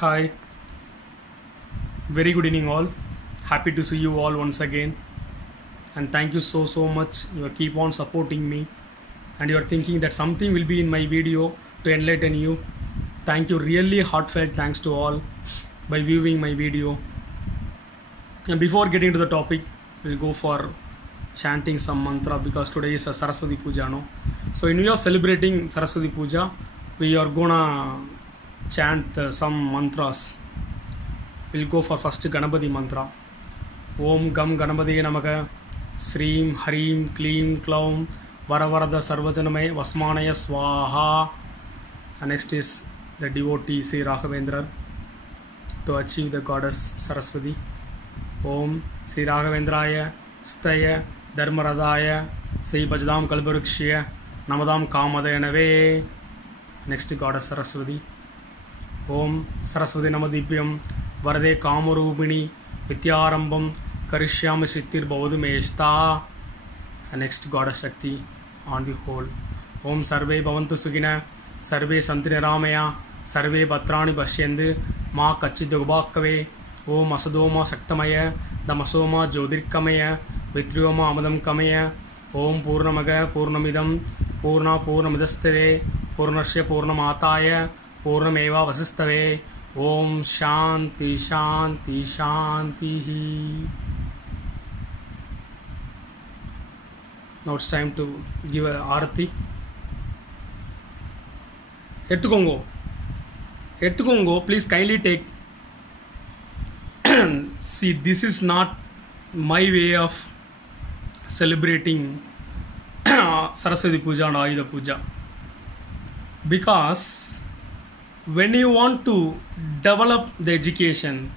Hi, very good evening all. Happy to see you all once again. And thank you so much. You keep on supporting me and you are thinking that something will be in my video to enlighten you. Thank you, really heartfelt thanks to all by viewing my video. And before getting to the topic, we'll go for chanting some mantra because today is a Saraswati Puja, no? So in view of celebrating Saraswati Puja, we are gonna chant some mantras. We'll go for first Ganapati mantra. Om Gam Ganapati Namaga Sreem Harim Kleem Klaum Varavarada Sarvajaname Vasmanaya Swaha. And next is the devotee Sri Raghavendra to achieve the goddess Saraswati. Om Sri Raghavendraya Staya Dharmaradaya Sri Bajadam Kalbarukshya Namadam Kamadanave. Next goddess Saraswati. Om Saraswati Namadipyam Varade Kamarupini Vidyarambam Karishyam Sittir Bhavadumeshta. And next goddess Shakti on the whole. Om Sarve Bhavantu Sugina Sarve Santri Ramaya Sarve Batrani Bashyendu Ma Kachidugabakave. Om Asadoma Saktamaya Damasoma Jyodirkamaya Vitrioma Amadam Kamaya. Om Purnamaga Purnamidam Purna Purnamidastave Purnasya Purnamataya Purnameva Vasistave. Om Shanti Shanti Shanti. Now it's time to give a Arati. Ettukongo, please kindly take. See, this is not my way of celebrating Saraswati Puja and Ayudha Puja. Because when you want to develop the education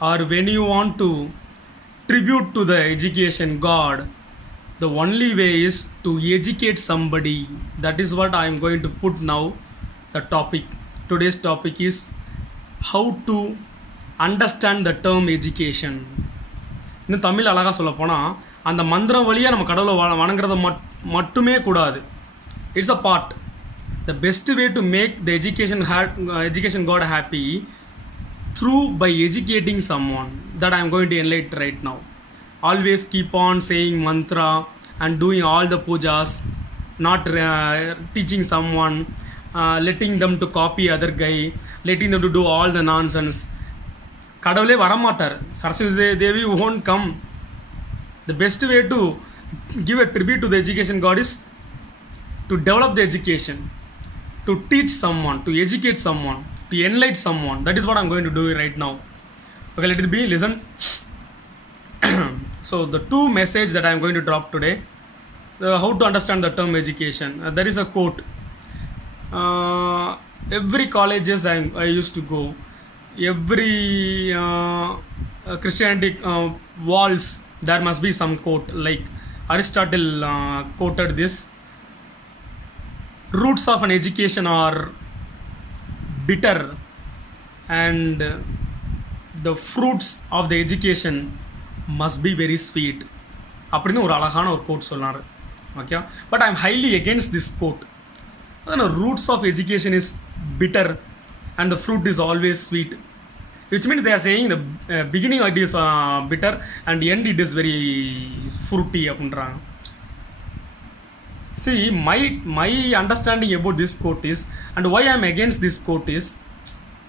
or when you want to tribute to the education God, the only way is to educate somebody. That is what I am going to put now. The topic, today's topic is how to understand the term education. In Tamil alaga sollapona and the mantra valiya nama kadavula vanangiradha mattume koodadu. It's a part. The best way to make the education God happy through by educating someone. That I am going to enlighten right now. Always keep on saying mantra and doing all the pujas, not teaching someone, letting them to copy other guy, letting them to do all the nonsense. Kadavale varamatar. Saraswati Devi won't come. The best way to give a tribute to the education God is to develop the education, to teach someone, to educate someone, to enlighten someone. That is what I'm going to do right now. Okay, let it be. Listen. So the two messages that I'm going to drop today, how to understand the term education. There is a quote. Every colleges I used to go, every Christianity walls, there must be some quote. Like Aristotle quoted this. Roots of an education are bitter and the fruits of the education must be very sweet. Appadinu or alagana or quote sollaru. Okay, but I am highly against this quote. The roots of education is bitter and the fruit is always sweet, which means they are saying the beginning it is bitter and the end it is very fruity apundranga. See, my understanding about this quote is, and why I am against this quote is,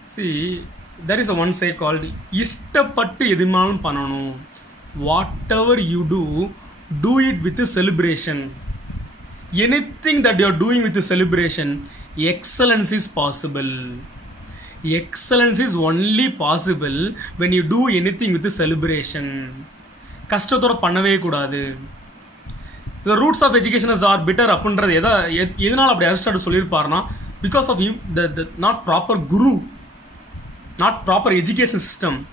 see, there is a one say called Ishtapattu edhimanum pananu. Whatever you do it with a celebration. Anything that you are doing with a celebration, excellence is possible. Excellence is only possible when you do anything with a celebration. Kashtathoda pannave koodadu. The roots of education are bitter apundradhu edanaala appadi Aristotle sollirpaarna because of the not proper guru, not proper education system.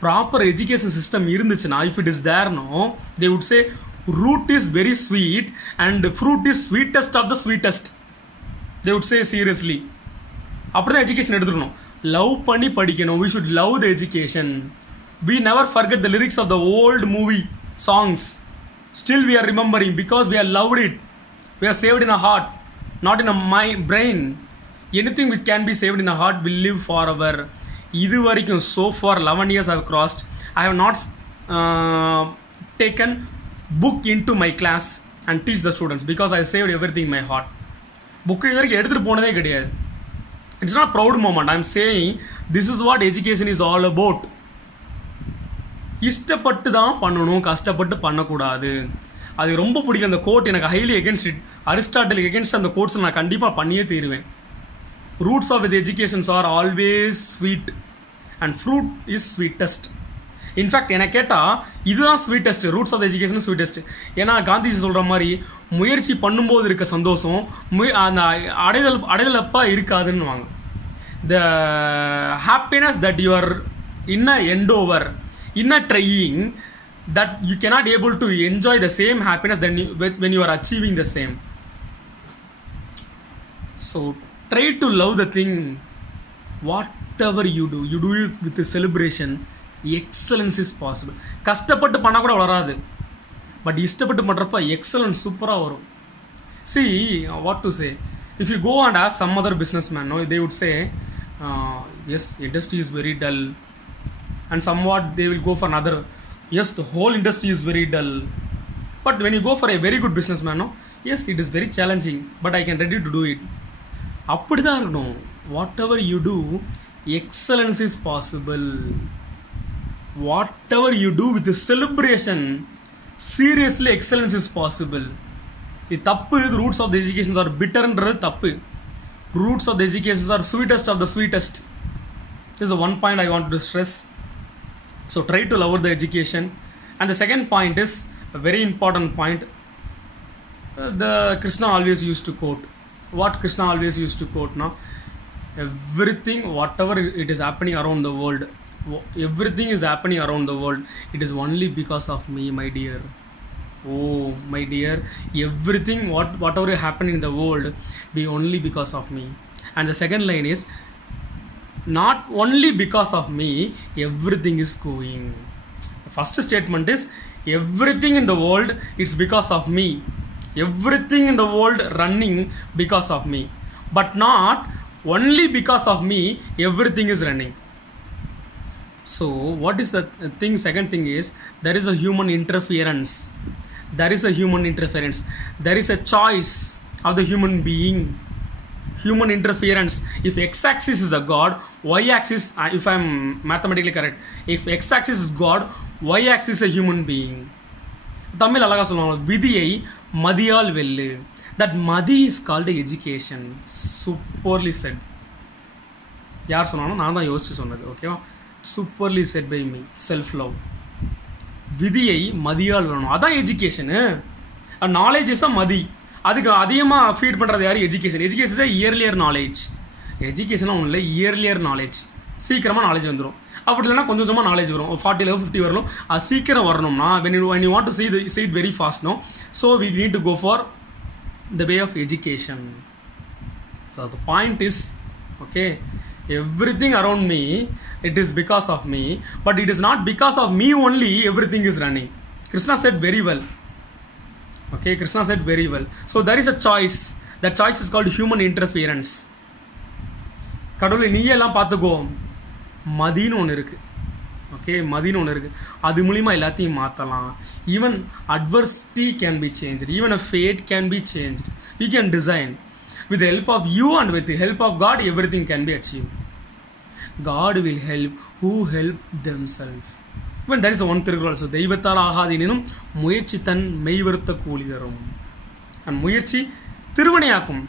Proper education system irunduchina, if it is there, no, they would say root is very sweet and fruit is sweetest of the sweetest. They would say seriously. Appadha education eduthukano. Love panni padikano. We should love the education. We never forget the lyrics of the old movie songs. Still we are remembering because we have loved it. We are saved in our heart, not in my brain. anything which can be saved in the heart will live forever. இது வரைக்கும் so far 11 years I have crossed, I have not taken book into my class and teach the students because I saved everything in my heart. Book இது வரைக்கும் எடுத்துட்டு போனதே கிடையாது. It's not a proud moment. I'm saying this is what education is all about. இஷ்டப்பட்டு தான் பண்ணணும், கஷ்டப்பட்டு பண்ணக்கூடாது. அது ரொம்ப பிடிக்கும் அந்த கோட், எனக்கு highly against it. Aristotle against அந்த கோட்ஸ் நான் கண்டிப்பாக பண்ணியே தீருவேன். Roots of the educations are always sweet and fruit is sweetest. In fact என்னை கேட்டால் இதுதான் sweetest, roots of the education sweetest. ஏன்னா காந்திஜி சொல்கிற மாதிரி முயற்சி பண்ணும்போது இருக்க சந்தோஷம் அந்த அடைதலப்பா இருக்காதுன்னு வாங்க. The happiness that you are in a Endeavour, in a trying, that you cannot able to enjoy the same happiness than when you are achieving the same. So try to love the thing. Whatever you do it with a celebration. Excellence is possible. கஷ்டப்பட்டு பண்ணா கூட வளராது, but இஷ்டப்பட்டு பண்றப்ப excellence சூப்பரா வரும். See what to say, if you go and ask some other businessman, no, they would say yes, industry is very dull, and somewhat they will go for another, yes, the whole industry is very dull. But when you go for a very good businessman, no, yes, it is very challenging, but I can ready to do it. அப்படிதான் இருக்கணும். Whatever you do, excellence is possible. Whatever you do with the celebration, seriously excellence is possible. இது தப்பு. Roots of the education are bitterன்றது தப்பு. Roots of the education are sweetest of the sweetest. This is the one point I want to stress. So try to love the education. And the second point is a very important point. The Krishna always used to quote. What Krishna always used to quote now? Everything, whatever it is happening around the world, everything is happening around the world, it is only because of me, my dear. Oh my dear, everything whatever happening in the world be only because of me. And the second line is, not only because of me, everything is going. The first statement is, everything in the world, it's because of me. Everything in the world running because of me. But not only because of me, everything is running. So what is the thing? Second thing is, there is a human interference. There is a human interference. There is a choice of the human being. Human interference. If x-axis is a god, y-axis, if I am mathematically correct, if x-axis is god, y-axis is a human being. Tamil alaga solluvaanga, vidiyai madiyal vellu. That madi is called education. Superly said. Yaar sonnano? Naan dhaan yosichu sonnadhu. Okay, superly said by me. Self love. Vidiyai madiyal vellu. Adha education. Knowledge is a madi. அதுக்கு அதிகமாக feed பண்ணுறது யார்? Education. Education earlier knowledge. எஜுகேஷனாக ஒன்றும் இல்லை, earlier knowledge. சீக்கிரமாக knowledge வந்துடும். அப்படி இல்லைனா கொஞ்சம் கொஞ்சமாக நாலேஜ் வரும். 40 level 50 வரலும். அது சீக்கிரம் வரணும்னா when you want to see it very fast, no, so we need to go for the way of education. So the point is, okay, everything around me, it is because of me, but it is not because of me only everything is running. Krishna said very well. Okay, Krishna said very well. So there is a choice. That choice is called human interference. கடவுளை நீயே எல்லாம் பார்த்துக்கோ, மதின்னு ஒன்று இருக்கு. Okay, மதின்னு ஒன்று இருக்கு. அது மூலிமா எல்லாத்தையும் மாற்றலாம். Even adversity can be changed. Even a fate can be changed. You can design. With the help of you and with the help of God, everything can be achieved. God will help who help themselves. When there is a one Thirukkural also, தெய்வத்தால் ஆகாதெனினும் முயற்சி தன் மெய்வருத்த கூலி தரும். And முயற்சி திருவினையாக்கும்,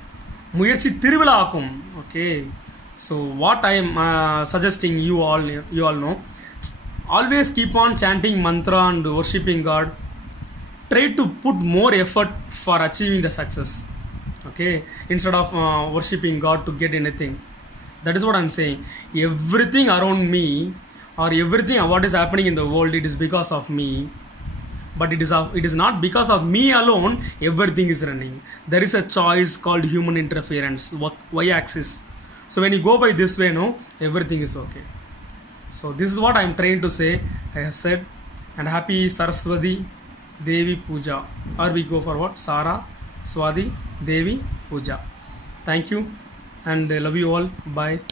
முயற்சி திருவிழா ஆக்கும். Okay, so what I am suggesting you all know, always keep on chanting mantra and worshipping God. Try to put more effort for achieving the success. Okay, instead of worshipping God to get anything. That is what I am saying. Everything around me, or everything what is happening in the world, it is because of me, but it is not because of me alone everything is running. There is a choice called human interference, y-axis. So when you go by this way, no, everything is okay. So this is what I am trying to say. I have said. And happy Saraswati Devi Puja, or we go for what, Sara Swati Devi Puja. Thank you. and love you all. Bye.